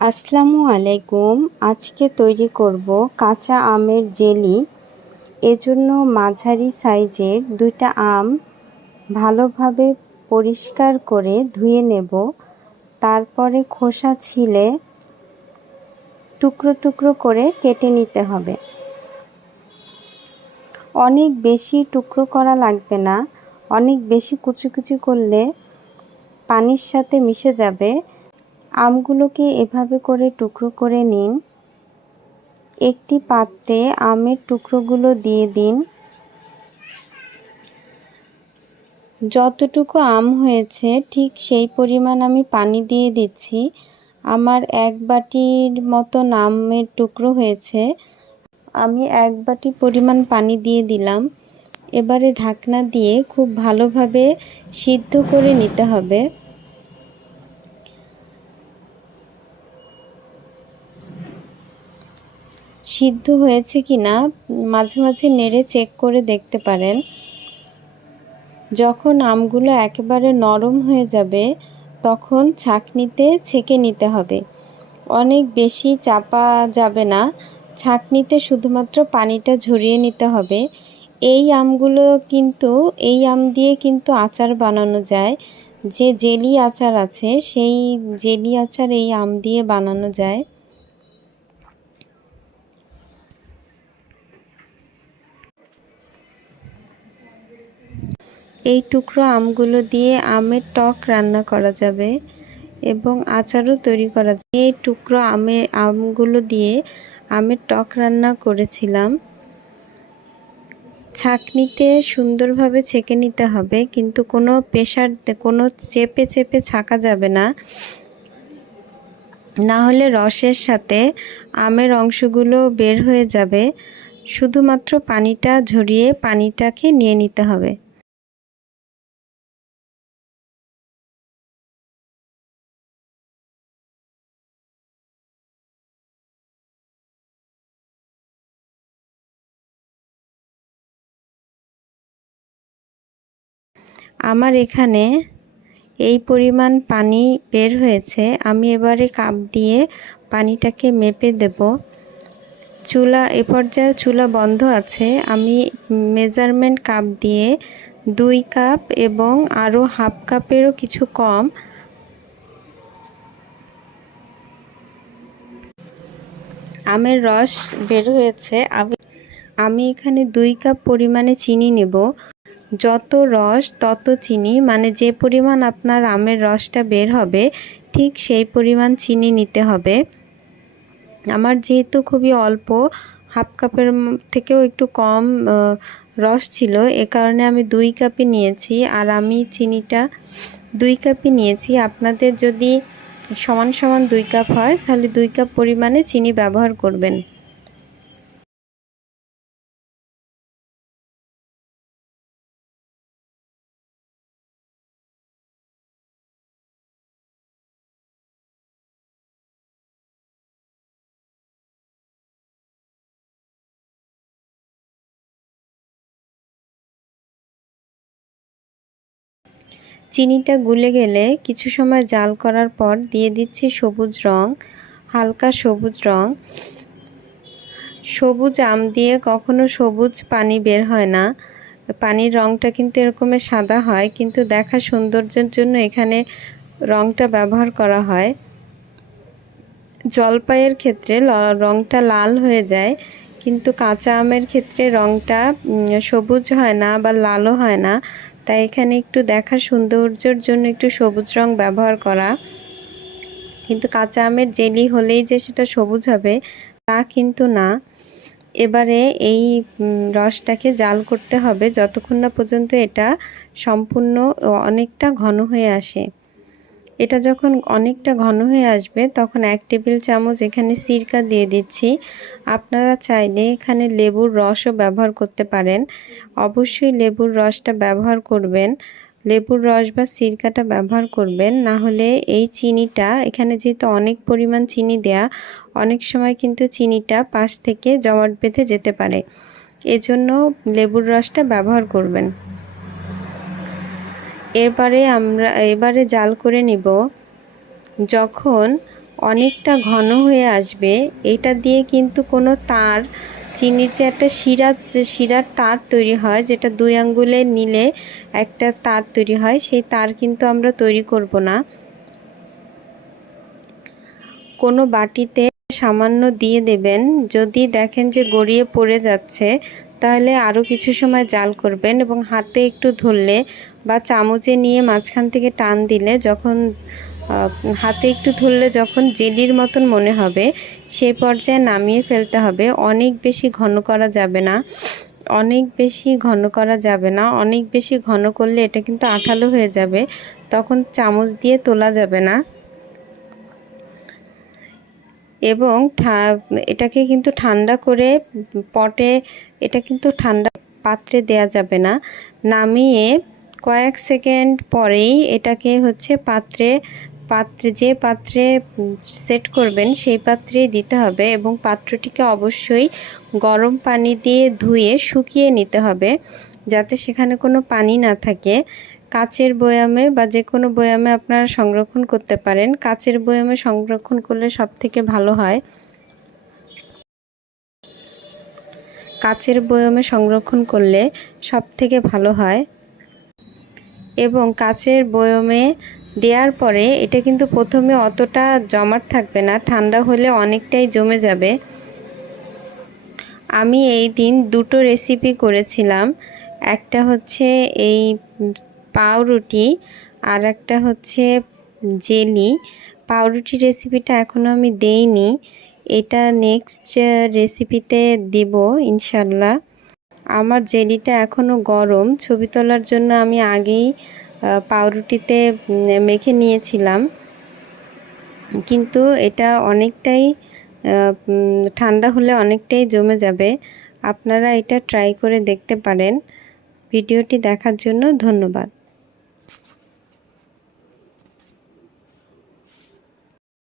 আসসালামু আলাইকুম। আজকে তৈরি করব কাঁচা আমের জেলি। এজন্য মাঝারি সাইজের দুইটা আম ভালোভাবে পরিষ্কার করে ধুয়ে নেব। তারপরে খোসা ছিলে টুকরো টুকরো করে কেটে নিতে হবে। অনেক বেশি টুকরো করা লাগবে না। অনেক বেশি কুচি কুচি করলে পানির সাথে মিশে যাবে। আমগুলোকে এভাবে করে টুকরো করে নিন। একটি পাত্রে আমের টুকরোগুলো দিয়ে দিন। যতটুকু আম হয়েছে, ঠিক সেই পরিমাণ আমি পানি দিয়ে দিচ্ছি। আমার এক বাটির মতো আমের টুকরো হয়েছে। আমি এক বাটি পরিমাণ পানি দিয়ে দিলাম। এবারে ঢাকনা দিয়ে খুব ভালোভাবে সিদ্ধ করে নিতে হবে। সিদ্ধ হয়েছে কি না মাঝে মাঝে নেড়ে চেক করে দেখতে পারেন। যখন আমগুলো একেবারে নরম হয়ে যাবে, তখন ছাঁকনিতে ছেঁকে নিতে হবে। অনেক বেশি চাপা যাবে না, ছাঁকনিতে শুধুমাত্র পানিটা ঝরিয়ে নিতে হবে। এই আমগুলো কিন্তু, এই আম দিয়ে কিন্তু আচার বানানো যায়। যে জেলি আচার আছে, সেই জেলি আচার এই আম দিয়ে বানানো যায়। এই টুকরো আমগুলো দিয়ে আমের টক রান্না করা যাবে এবং আচারও তৈরি করা যাবে। এই টুকরো আমের আমগুলো দিয়ে আমের টক রান্না করেছিলাম। ছাঁকনিতে সুন্দরভাবে ছেঁকে নিতে হবে, কিন্তু কোনো প্রেশার কোনো চেপে চেপে ছাঁকা যাবে না। না হলে রসের সাথে আমের অংশগুলো বের হয়ে যাবে। শুধুমাত্র পানিটা ঝরিয়ে পানিটাকে নিয়ে নিতে হবে। আমার এখানে এই পরিমাণ পানি বের হয়েছে। আমি এবারে কাপ দিয়ে পানিটাকে মেপে দেব। চুলা, এ পর্যায়ে চুলা বন্ধ আছে। আমি মেজারমেন্ট কাপ দিয়ে দুই কাপ এবং আরও হাফ কাপেরও কিছু কম আমের রস বের হয়েছে। আমি আমি এখানে দুই কাপ পরিমাণে চিনি নেব। যত রস, তত চিনি মানে যে পরিমাণ আপনার আমের রসটা বের হবে, ঠিক সেই পরিমাণ চিনি নিতে হবে। আমার যেহেতু খুবই অল্প, হাফ কাপের থেকেও একটু কম রস ছিল, এ কারণে আমি দুই কাপই নিয়েছি। আর আমি চিনিটা দুই কাপই নিয়েছি। আপনাদের যদি সমান সমান দুই কাপ হয়, তাহলে দুই কাপ পরিমাণে চিনি ব্যবহার করবেন। চিনিটা গুলে গেলে কিছু সময় জাল করার পর দিয়ে দিচ্ছি সবুজ রং, হালকা সবুজ রং। সবুজ আম দিয়ে কখনো সবুজ পানি বের হয় না। পানির রংটা কিন্তু এরকমের সাদা হয়, কিন্তু দেখা সৌন্দর্যের জন্য এখানে রংটা ব্যবহার করা হয়। জলপাইয়ের ক্ষেত্রে রংটা লাল হয়ে যায়, কিন্তু কাঁচা আমের ক্ষেত্রে রংটা সবুজ হয় না বা লালও হয় না। তাই এখানে একটু দেখার সৌন্দর্যের জন্য একটু সবুজ রং ব্যবহার করা। কিন্তু কাঁচা আমের জেলি হলেই যে সেটা সবুজ হবে, তা কিন্তু না। এবারে এই রসটাকে জাল করতে হবে, যতক্ষণ না পর্যন্ত এটা সম্পূর্ণ অনেকটা ঘন হয়ে আসে। এটা যখন অনেকটা ঘন হয়ে আসবে, তখন এক টেবিল চামচ এখানে সিরকা দিয়ে দিচ্ছি। আপনারা চাইলে এখানে লেবুর রসও ব্যবহার করতে পারেন। অবশ্যই লেবুর রসটা ব্যবহার করবেন। লেবুর রস বা সিরকাটা ব্যবহার করবেন। না হলে এই চিনিটা, এখানে যেহেতু অনেক পরিমাণ চিনি দেয়া, অনেক সময় কিন্তু চিনিটা পাশ থেকে জমাট বেঁধে যেতে পারে। এজন্য লেবুর রসটা ব্যবহার করবেন। এরপরে আমরা, এবারে জাল করে নিব। যখন অনেকটা ঘন হয়ে আসবে, এটা দিয়ে কিন্তু কোনো তার, চিনির যে একটা শিরা শিরার তার তৈরি হয়, যেটা দুই আঙ্গুলে নিলে একটা তার তৈরি হয়, সেই তার কিন্তু আমরা তৈরি করব না। কোনো বাটিতে সামান্য দিয়ে দেবেন। যদি দেখেন যে গড়িয়ে পড়ে যাচ্ছে, তাহলে আরও কিছু সময় জাল করবেন এবং হাতে একটু ধরলে বা চামচে নিয়ে মাঝখান থেকে টান দিলে যখন হাতে একটু ধরলে যখন জেলির মতন মনে হবে সেই পর্যায়ে নামিয়ে ফেলতে হবে। অনেক বেশি ঘন করা যাবে না। অনেক বেশি ঘন করা যাবে না। অনেক বেশি ঘন করলে এটা কিন্তু আঠালো হয়ে যাবে। তখন চামচ দিয়ে তোলা যাবে না। এবং এটাকে কিন্তু ঠান্ডা করে পটে, এটা কিন্তু ঠান্ডা পাত্রে দেয়া যাবে না। নামিয়ে কয়েক সেকেন্ড পরেই এটাকে হচ্ছে পাত্রে পাত্রে যে পাত্রে সেট করবেন সেই পাত্রেই দিতে হবে এবং পাত্রটিকে অবশ্যই গরম পানি দিয়ে ধুয়ে শুকিয়ে নিতে হবে যাতে সেখানে কোনো পানি না থাকে। কাচের বয়ামে বা যে কোনো বয়ামে আপনারা সংরক্ষণ করতে পারেন। কাচের বয়ামে সংরক্ষণ করলে সব থেকে ভালো হয়। কাচের বয়ামে সংরক্ষণ করলে সব থেকে ভালো হয়। এবং কাচের বয়মে দেওয়ার পরে এটা কিন্তু প্রথমে অতটা জমাট থাকবে না, ঠান্ডা হলে অনেকটাই জমে যাবে। আমি এই দিন দুটো রেসিপি করেছিলাম, একটা হচ্ছে এই পাউরুটি আর একটা হচ্ছে জেলি। পাউরুটি রেসিপিটা এখনও আমি দেইনি, এটা নেক্সট রেসিপিতে দিব ইনশাল্লাহ। আমার জেলিটা এখনও গরম। ছবি তোলার জন্য আমি আগেই পাউরুটিতে মেখে নিয়েছিলাম। কিন্তু এটা অনেকটাই ঠান্ডা হলে অনেকটাই জমে যাবে। আপনারা এটা ট্রাই করে দেখতে পারেন। ভিডিওটি দেখার জন্য ধন্যবাদ।